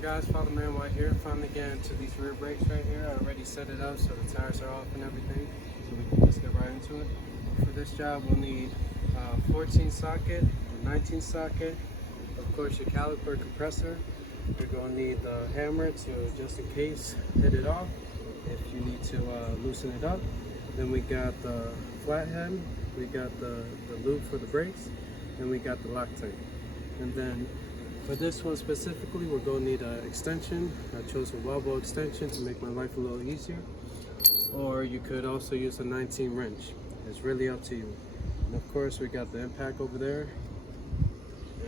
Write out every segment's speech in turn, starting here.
going, guys? Father Man White here. Finally getting into these rear brakes right here. I already set it up so the tires are off and everything, so we can just get right into it. For this job, we'll need 14 socket, 19 socket, of course your caliper compressor. You're going to need the hammer to, just in case, hit it off if you need to loosen it up. Then we got the flathead, we got the lube for the brakes, and we got the Loctite. And then for this one specifically, we're going to need an extension. I chose a Wellbow extension to make my life a little easier. Or you could also use a 19 wrench. It's really up to you. And of course, we got the impact over there.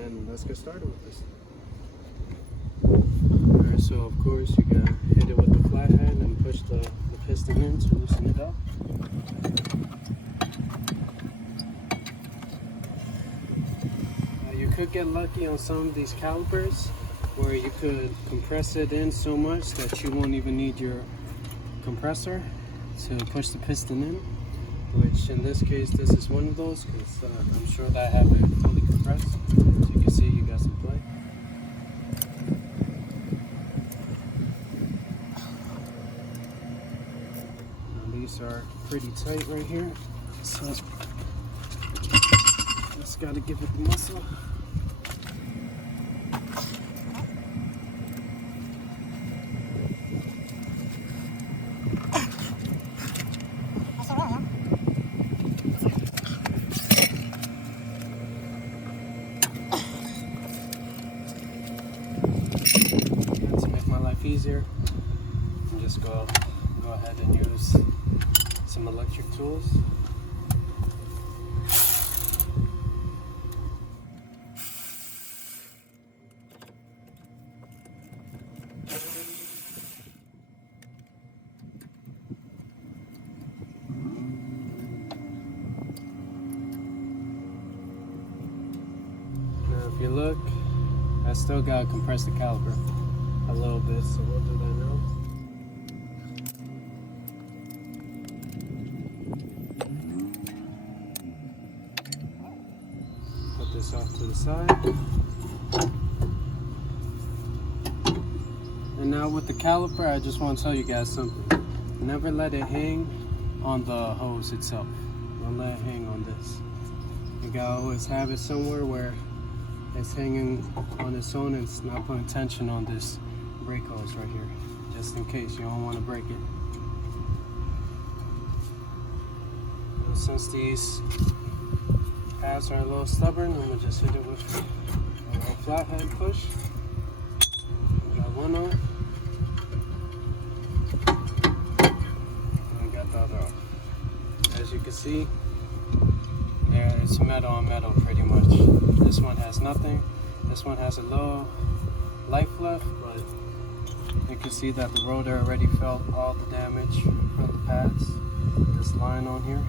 And let's get started with this. Alright, so of course, you gotta hit it with the flathead and push the piston in to loosen it up. You could get lucky on some of these calipers where you could compress it in so much that you won't even need your compressor to push the piston in, which in this case this is one of those, because I'm sure that I have it fully compressed. As you can see, you got some play. Now, these are pretty tight right here, so just got to give it the muscle. To make my life easier, I'm just go ahead and use some electric tools. Now if you look, I still gotta compress the caliper a little bit, so we'll do that now. Put this off to the side. And now with the caliper, I just want to tell you guys something. Never let it hang on the hose itself. Don't let it hang on this. You gotta always have it somewhere where it's hanging on its own and it's not putting tension on this brake hose right here, just in case you don't want to break it. And since these pads are a little stubborn, I'm gonna just hit it with a little flathead push. Got one on, and I got the other off. As you can see, there it's metal on metal pretty much. This one has nothing. This one has a little life left, but you can see that the rotor already felt all the damage from the pads. This line on here.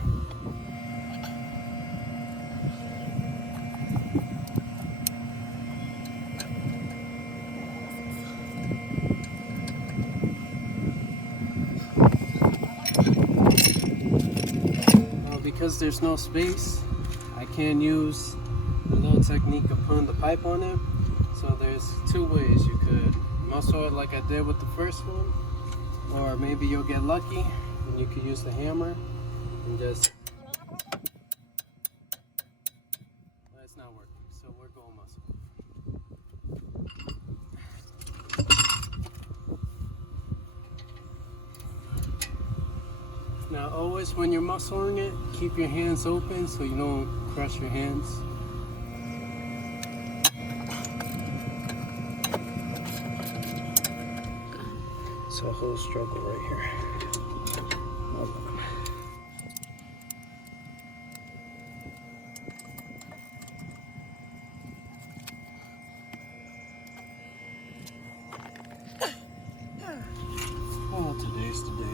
Because there's no space, I can't use the little technique of putting the pipe on it. So there's two ways. You could muscle it like I did with the first one, or maybe you'll get lucky and you could use the hammer and just... Well, it's not working, so we're going muscle. Now always when you're muscling it, keep your hands open so you don't crush your hands. It's a whole struggle right here. Hold on. Oh, today's the day.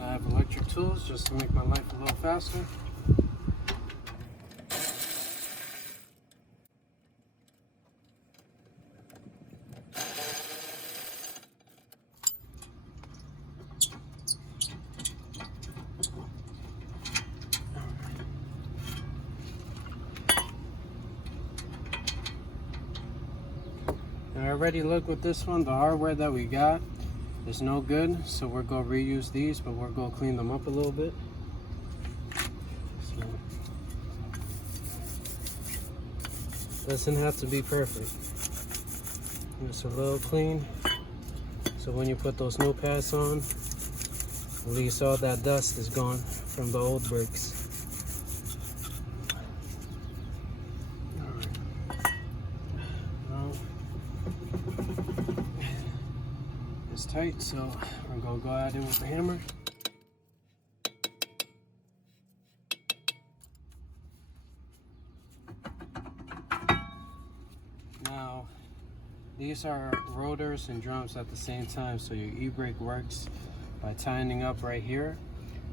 I have electric tools just to make my life a little faster. I already looked with this one. The hardware that we got is no good, so we're gonna reuse these, but we're gonna clean them up a little bit. So, doesn't have to be perfect. Just a little clean, so when you put those new pads on, at least all that dust is gone from the old brakes. It's tight, so we're gonna go at it with the hammer. Now, these are rotors and drums at the same time, so your e-brake works by tightening up right here,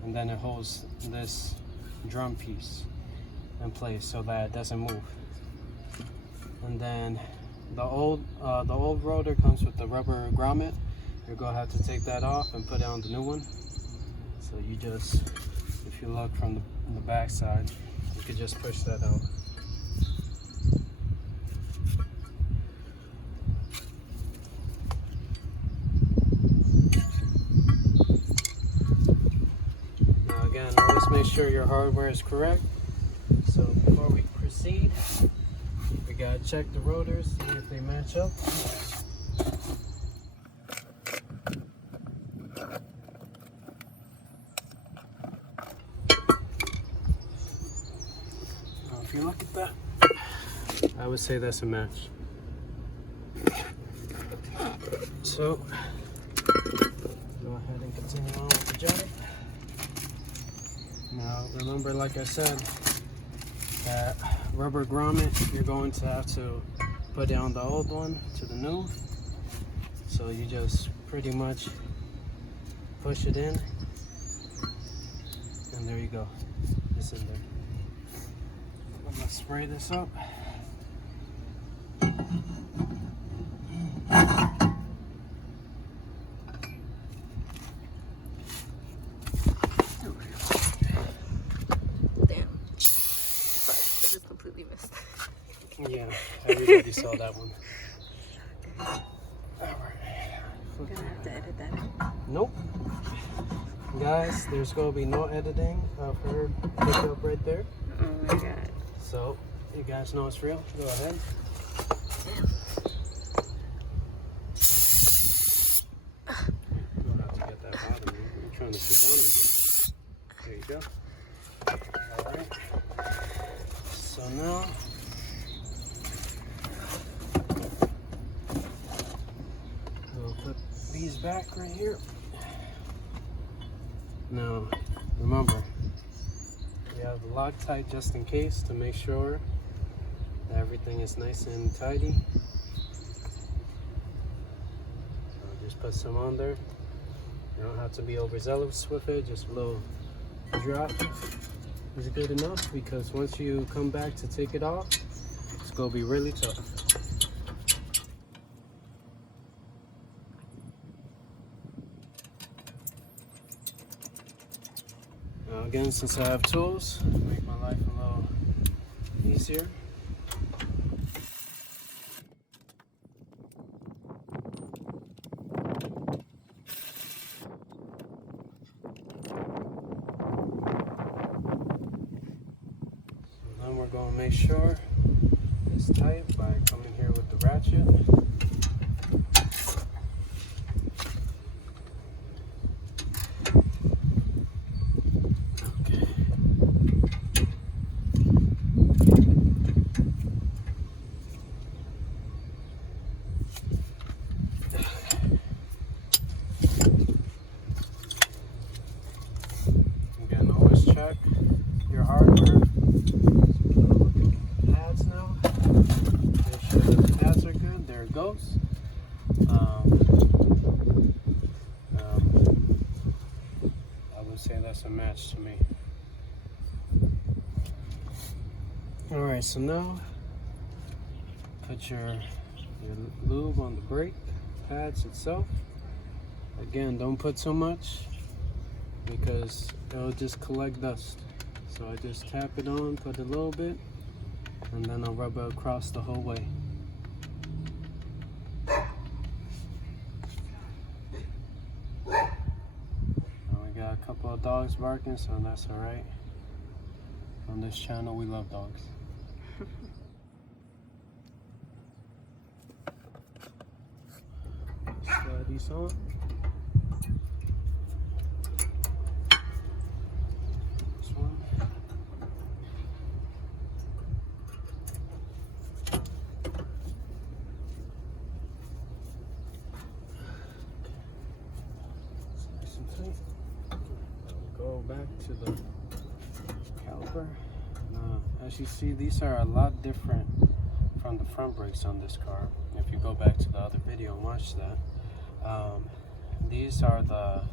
and then it holds this drum piece in place so that it doesn't move. And then the old rotor comes with the rubber grommet. You're gonna have to take that off and put it on the new one. So you just, if you look from the back side, you could just push that out. Now again, always make sure your hardware is correct. So before we proceed, we gotta check the rotors, see if they match up. Now if you look at that, I would say that's a match. So go ahead and continue on with the job. Now remember, like I said, that rubber grommet, you're going to have to put down the old one to the new. So you just pretty much push it in, and there you go. It's in there. I'm gonna spray this up. Yeah, everybody saw that one. Alright. I'm gonna have to edit that out. Nope. Guys, there's gonna be no editing of her pickup right there. Oh my god. So, you guys know it's real. Go ahead. You don't have to get that bottom. You're trying to sit down and do it. There you go. Alright. So now, we'll put these back right here. Now, remember, we have the Loctite just in case to make sure that everything is nice and tidy. So just put some on there. You don't have to be overzealous with it, just a little drop is good enough, because once you come back to take it off, it's gonna be really tough. Now again, since I have tools, it'll make my life a little easier. Then we're going to make sure it's tight by coming here with the ratchet. Again, always check your hardware. Pads now. Make sure the pads are good. There it goes. I would say that's a match to me. Alright, so now put your lube on the brake pads itself. Again, don't put so much because it'll just collect dust. So I just tap it on, put a little bit, and then I'll rub it across the whole way. dogs barking, so that's alright. On this channel, we love dogs. Slide these on. This one. Nice and tight. Go back to the caliper. As you see, these are a lot different from the front brakes on this car. If you go back to the other video and watch that, these are the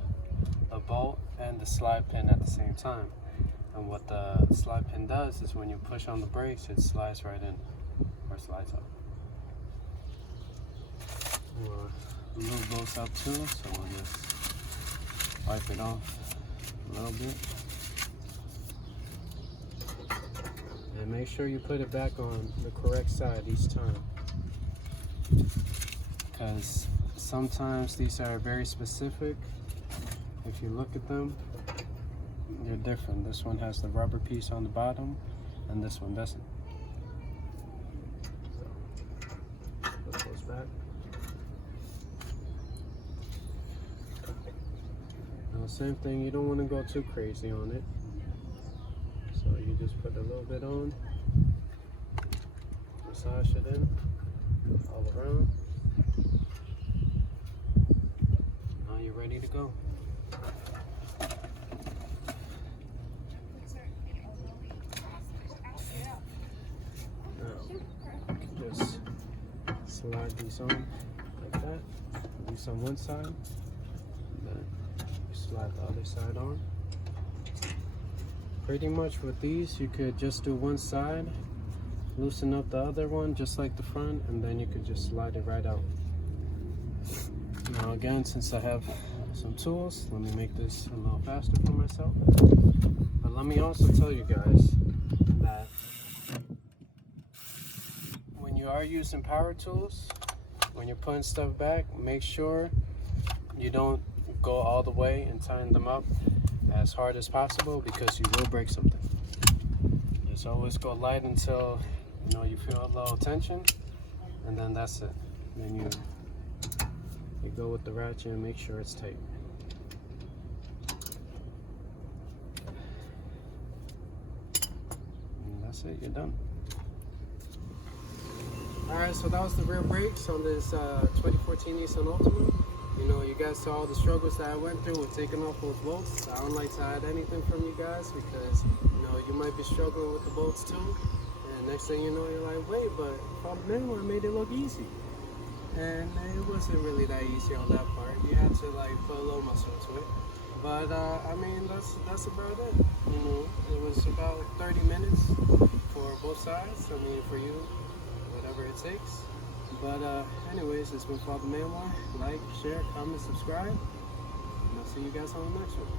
bolt and the slide pin at the same time. And what the slide pin does is when you push on the brakes, it slides right in, or slides up. We'll move those up too, so we'll just wipe it off a little bit. And make sure you put it back on the correct side each time, because sometimes these are very specific. If you look at them, they're different. This one has the rubber piece on the bottom and this one doesn't. So put those back. Now same thing, you don't want to go too crazy on it. So you just put a little bit on, massage it in all around. Now you're ready to go. Now you can just slide these on like that, at least on one side, and then you slide the other side on. Pretty much with these, you could just do one side, loosen up the other one just like the front, and then you could just slide it right out. Now again, since I have some tools, let me make this a little faster for myself. But let me also tell you guys that when you are using power tools, when you're putting stuff back, make sure you don't go all the way and tighten them up as hard as possible, because you will break something. Just always go light until you feel a little tension, and then that's it. Then you go with the ratchet and make sure it's tight. And that's it, you're done. Alright, so that was the rear brakes on this 2014 Nissan Altima. You guys saw all the struggles that I went through with taking off those bolts. I don't like to hide anything from you guys, because you might be struggling with the bolts too. And next thing you know, you're like, wait, but man, I made it look easy. And it wasn't really that easy on that part. You had to put a little muscle into it. But I mean, that's about it. It was about 30 minutes for both sides. I mean, for you, whatever it takes. But anyways, it's been Father Man. Like, share, comment, subscribe, and I'll see you guys on the next one.